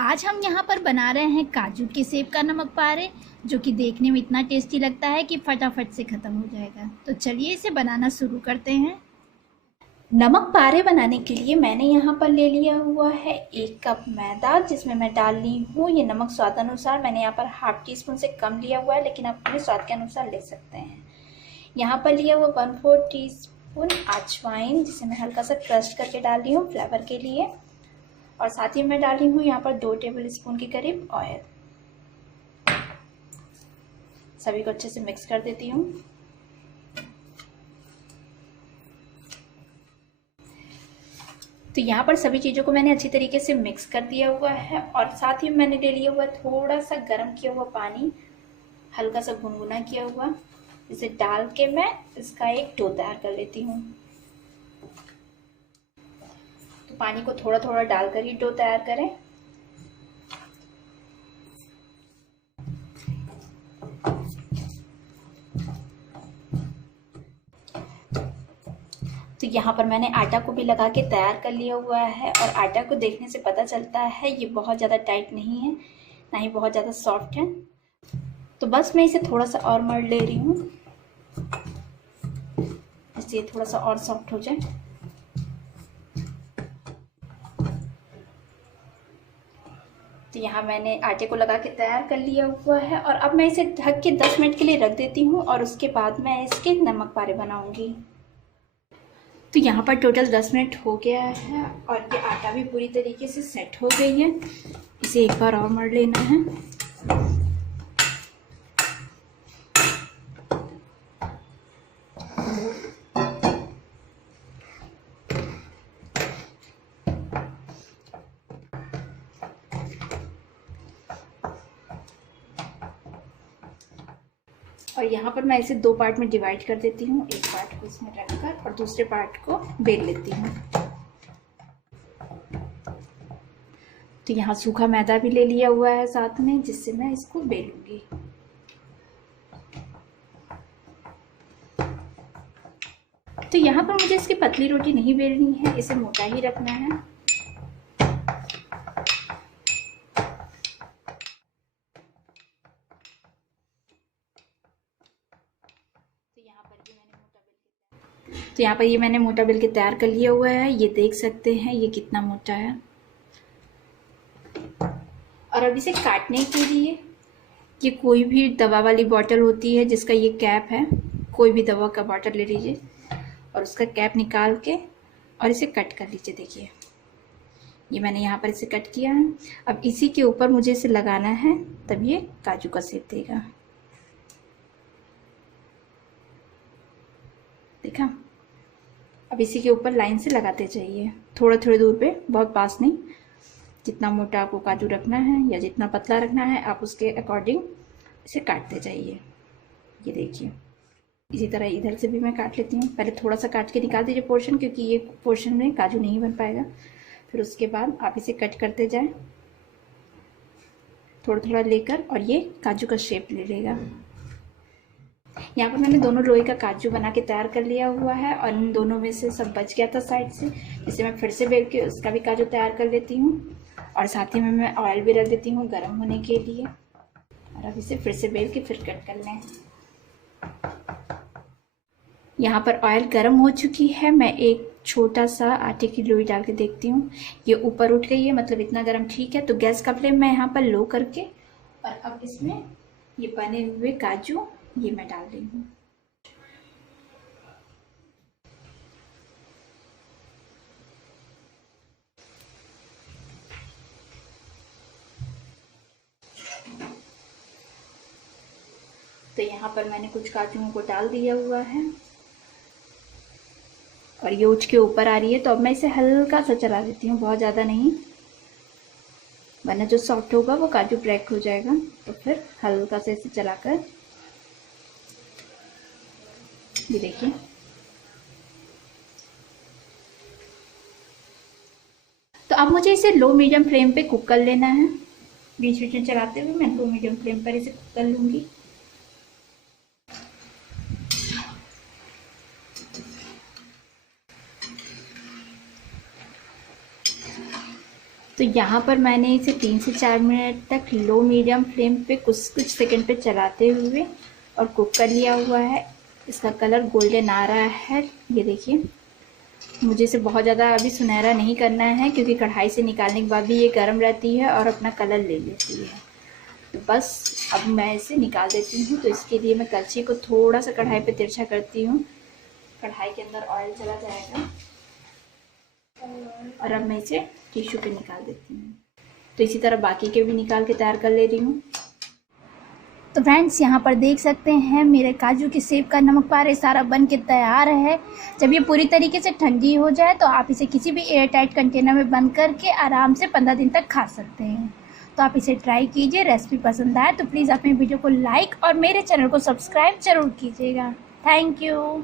आज हम यहाँ पर बना रहे हैं काजू के सेब का नमक पारे, जो कि देखने में इतना टेस्टी लगता है कि फटाफट से ख़त्म हो जाएगा। तो चलिए इसे बनाना शुरू करते हैं। नमक पारे बनाने के लिए मैंने यहाँ पर ले लिया हुआ है 1 कप मैदा, जिसमें मैं डाल ली हूँ ये नमक स्वादानुसार। मैंने यहाँ पर हाफ टी स्पून से कम लिया हुआ है, लेकिन आप अपने स्वाद के अनुसार ले सकते हैं। यहाँ पर लिया हुआ 1/4 टी स्पून अजवाइन, जिसे मैं हल्का सा क्रश करके डाल रही हूँ फ्लेवर के लिए। और साथ ही मैं डाली हूँ यहाँ पर 2 टेबल स्पून के करीब ऑयल। सभी को अच्छे से मिक्स कर देती हूँ। तो यहाँ पर सभी चीज़ों को मैंने अच्छी तरीके से मिक्स कर दिया हुआ है और साथ ही मैंने ले लिया हुआ थोड़ा सा गर्म किया हुआ पानी, हल्का सा गुनगुना किया हुआ, इसे डाल के मैं इसका एक डो तैयार कर लेती हूँ। तो पानी को थोड़ा थोड़ा डालकर ही डो तैयार करें। तो यहाँ पर मैंने आटा को भी लगा के तैयार कर लिया हुआ है और आटा को देखने से पता चलता है ये बहुत ज़्यादा टाइट नहीं है, ना ही बहुत ज़्यादा सॉफ्ट है। तो बस मैं इसे थोड़ा सा और मढ़ ले रही हूँ, इससे ये थोड़ा सा और सॉफ्ट हो जाए। तो यहाँ मैंने आटे को लगा के तैयार कर लिया हुआ है और अब मैं इसे ढक के 10 मिनट के लिए रख देती हूँ और उसके बाद मैं इसके नमक पारे बनाऊँगी। तो यहाँ पर टोटल 10 मिनट हो गया है और ये आटा भी पूरी तरीके से सेट हो गई है। इसे एक बार और मढ़ लेना है। और यहाँ पर मैं इसे 2 पार्ट में डिवाइड कर देती हूँ। एक पार्ट को इसमें रखकर और दूसरे पार्ट को बेल लेती हूँ। तो यहाँ सूखा मैदा भी ले लिया हुआ है साथ में, जिससे मैं इसको बेलूंगी। तो यहाँ पर मुझे इसकी पतली रोटी नहीं बेलनी है, इसे मोटा ही रखना है। तो यहाँ पर ये मैंने मोटा बेल के तैयार कर लिया हुआ है। ये देख सकते हैं ये कितना मोटा है। और अब इसे काटने के लिए ये कोई भी दवा वाली बॉटल होती है जिसका ये कैप है, कोई भी दवा का बॉटल ले लीजिए और उसका कैप निकाल के और इसे कट कर लीजिए। देखिए ये मैंने यहाँ पर इसे कट किया है। अब इसी के ऊपर मुझे इसे लगाना है, तब ये काजू का शेप देगा। देखा? अब इसी के ऊपर लाइन से लगाते जाइए, थोड़ा थोड़ी दूर पे, बहुत पास नहीं। जितना मोटा आपको काजू रखना है या जितना पतला रखना है आप उसके अकॉर्डिंग इसे काटते जाइए। ये देखिए इसी तरह इधर से भी मैं काट लेती हूँ। पहले थोड़ा सा काट के निकाल दीजिए पोर्शन, क्योंकि ये पोर्शन में काजू नहीं बन पाएगा। फिर उसके बाद आप इसे कट करते जाएं थोड़ा थोड़ा लेकर, और ये काजू का शेप ले लेगा। यहाँ पर मैंने दोनों लोहे का काजू बना के तैयार कर लिया हुआ है और इन दोनों में से सब बच गया था साइड से, जिसे मैं फिर से बेल के उसका भी काजू तैयार कर लेती हूँ। और साथ ही में मैं ऑयल भी रख देती हूँ गर्म होने के लिए। और अब इसे फिर से बेल के फिर कट कर लें। यहाँ पर ऑयल गर्म हो चुकी है। मैं एक छोटा सा आटे की लोई डाल के देखती हूँ, ये ऊपर उठ गई है, मतलब इतना गर्म ठीक है। तो गैस का फ्लेम मैं यहाँ पर लो करके, और अब इसमें ये बने हुए काजू ये मैं डाल रही हूँ। तो यहाँ पर मैंने कुछ काजुओं को डाल दिया हुआ है और ये उठ के ऊपर आ रही है। तो अब मैं इसे हल्का सा चला देती हूँ, बहुत ज़्यादा नहीं, वरना जो सॉफ्ट होगा वो काजू ब्रेक हो जाएगा। तो फिर हल्का से इसे चलाकर, ये देखिए। तो अब मुझे इसे लो मीडियम फ्लेम पे कुक कर लेना है। बीच बीच में चलाते हुए मैं लो मीडियम फ्लेम पर इसे कुक कर लूँगी। तो यहाँ पर मैंने इसे 3 से 4 मिनट तक लो मीडियम फ्लेम पे कुछ सेकंड पे चलाते हुए और कुक कर लिया हुआ है। इसका कलर गोल्डन आ रहा है, ये देखिए। मुझे इसे बहुत ज़्यादा अभी सुनहरा नहीं करना है क्योंकि कढ़ाई से निकालने के बाद भी ये गर्म रहती है और अपना कलर ले लेती है। तो बस अब मैं इसे निकाल देती हूँ। तो इसके लिए मैं कलछी को थोड़ा सा कढ़ाई पे तिरछा करती हूँ, कढ़ाई के अंदर ऑयल चला जाएगा। और अब मैं इसे टिश्यू पे निकाल देती हूँ। तो इसी तरह बाकी के भी निकाल के तैयार कर ले रही हूँ। तो फ्रेंड्स यहाँ पर देख सकते हैं मेरे काजू के सेब का नमक पारे सारा बन के तैयार है। जब ये पूरी तरीके से ठंडी हो जाए तो आप इसे किसी भी एयर टाइट कंटेनर में बंद करके आराम से 15 दिन तक खा सकते हैं। तो आप इसे ट्राई कीजिए। रेसिपी पसंद आए तो प्लीज़ अपने वीडियो को लाइक और मेरे चैनल को सब्सक्राइब जरूर कीजिएगा। Thank you.